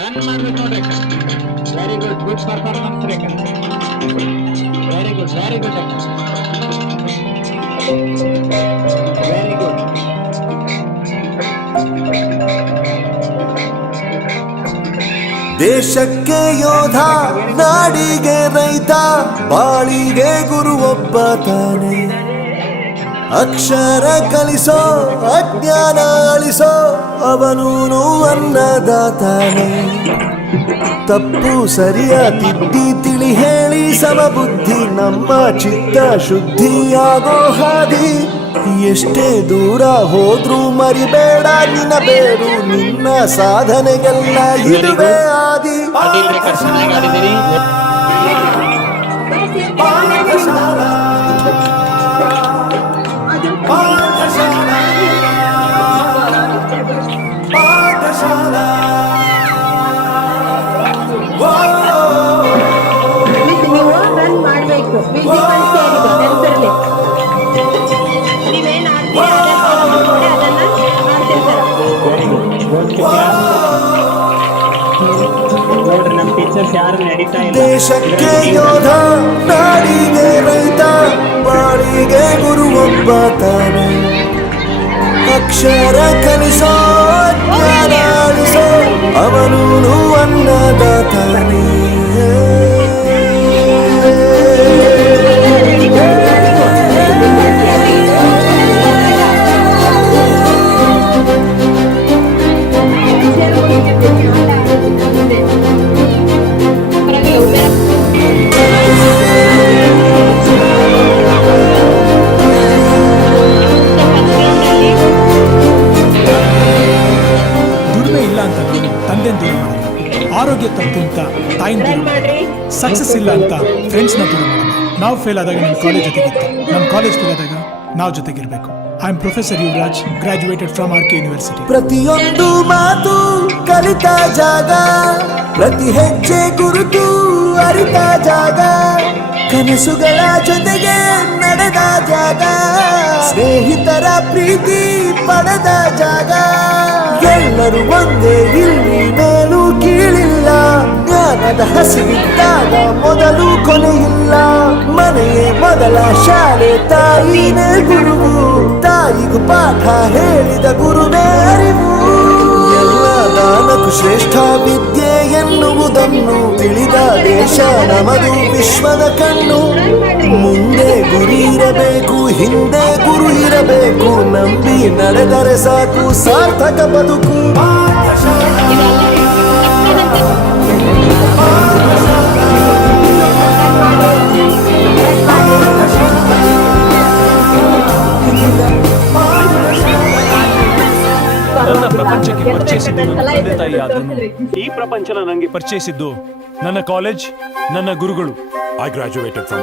Run ಮಾಡ್ಬೇಕು ನೋಡ್ರಿ very good good performance Rekha very good very good very good ದೇಶಕ್ಕೆ ಯೋಧ ನಾಡಿಗೆ ರೈತ ಬಾಳಿಗೆ ಗುರು ಒಬ್ಬ ತಾನೆ ಅಕ್ಷರ ಕಲಿಸೋ, ಅಜ್ಞಾನ ಅಳಿಸೋ ಅವನೂನು ಅನ್ನದಾತಾನೆ. ತಪ್ಪು ಸರಿಯ ತಿದ್ದಿ ತಿಳಿ ಹೇಳಿ ಸಮಬುದ್ಧಿ ನಮ್ಮ ಚಿತ್ತ ಶುದ್ಧಿಯಾಗೋ ಹಾದಿ. ಎಷ್ಟೇ ದೂರ ಹೋದ್ರೂ ಮರಿಬೇಡ, ನಿನ್ನ ಬೇರು ನಿನ್ನ ಸಾಧನೆಗೆಲ್ಲ ಇದುವೇ ಆದಿ. ದೇಶಕ್ಕೆ ಯೋಧ ನಾಡಿಗೆ ರೈತ ಇಲ್ಲ ಅಂತ ನಾನು ತಂದೆ ದೂರ ಆರೋಗ್ಯ ತಪ್ಪು ಅಂತ ತಾಯಿನ ದೂರ ಮಾಡಲ್ಲ ಸಕ್ಸಸ್ ಇಲ್ಲ ಅಂತ ಫ್ರೆಂಡ್ಸ್ನ ದೂರ ಮಾಡಲ್ಲ ನಾವು ಫೇಲ್ ಆದಾಗ ನಮ್ಮ ಕಾಲೇಜ್ ಜೊತೆಗಿತ್ತು ನಮ್ಮ ಕಾಲೇಜ್ ಫೇಲ್ ಆದಾಗ ನಾವು ಜೊತೆಗಿರ್ಬೇಕು. I am professor Yuvaraj graduated from R K university ಪ್ರತಿಯೊಂದು ಮಾತು ಕಲಿತ ಜಾಗ, ಪ್ರತಿ ಹೆಜ್ಜೆ ಗುರುತು ಅರಿತ ಜಾಗ, ಕನಸುಗಳ ಜೊತೆಗೆ ನಡೆದ ಜಾಗ, ಸ್ನೇಹಿತರ ಪ್ರೀತಿ ಪಡೆದ ಜಾಗ. ಎಲ್ಲರೂ ಒಂದೇ ಇಲ್ಲಿ ಮೇಲೂ ಕೀಳಿಲ್ಲ. ಜ್ಞಾನದ ಹಸಿವಿದ್ದಾಗ ಮೊದಲು ಕೊನೆಯಿಲ್ಲ. ಮನೆಯೇ ಮೊದಲ ಶಾಲೆ, ತಾಯಿನೇ ಗುರುವು. ತಾಯಿಗೂ ಪಾಠ ಹೇಳಿದ ಗುರುವೇ ಅರಿವು. ಎಲ್ಲ ದಾನಕ್ಕೂ ಶ್ರೇಷ್ಠ ವಿದ್ಯೆ ಎನ್ನುವುದನ್ನು ತಿಳಿದ ದೇಶ ನಮದು ವಿಶ್ವದ ಕಣ್ಣು. ಮುಂದೆ ಗುರಿ ಇರಬೇಕು, ಹಿಂದೆ ಗುರು ಇರಬೇಕು. ನಂಬಿ ನಡೆದರೆ ಸಾಕು ಸಾರ್ಥಕ ಬದುಕು. ಪರಿಚಯಿಸಿದ್ದು ನನ್ನ ತಂದೆ ತಾಯಿ ಆದ್ರೂ ಈ ಪ್ರಪಂಚನ ನನಗೆ ಪರಿಚಯಿಸಿದ್ದು ನನ್ನ ಕಾಲೇಜ್ ನನ್ನ ಗುರುಗಳು. I graduated from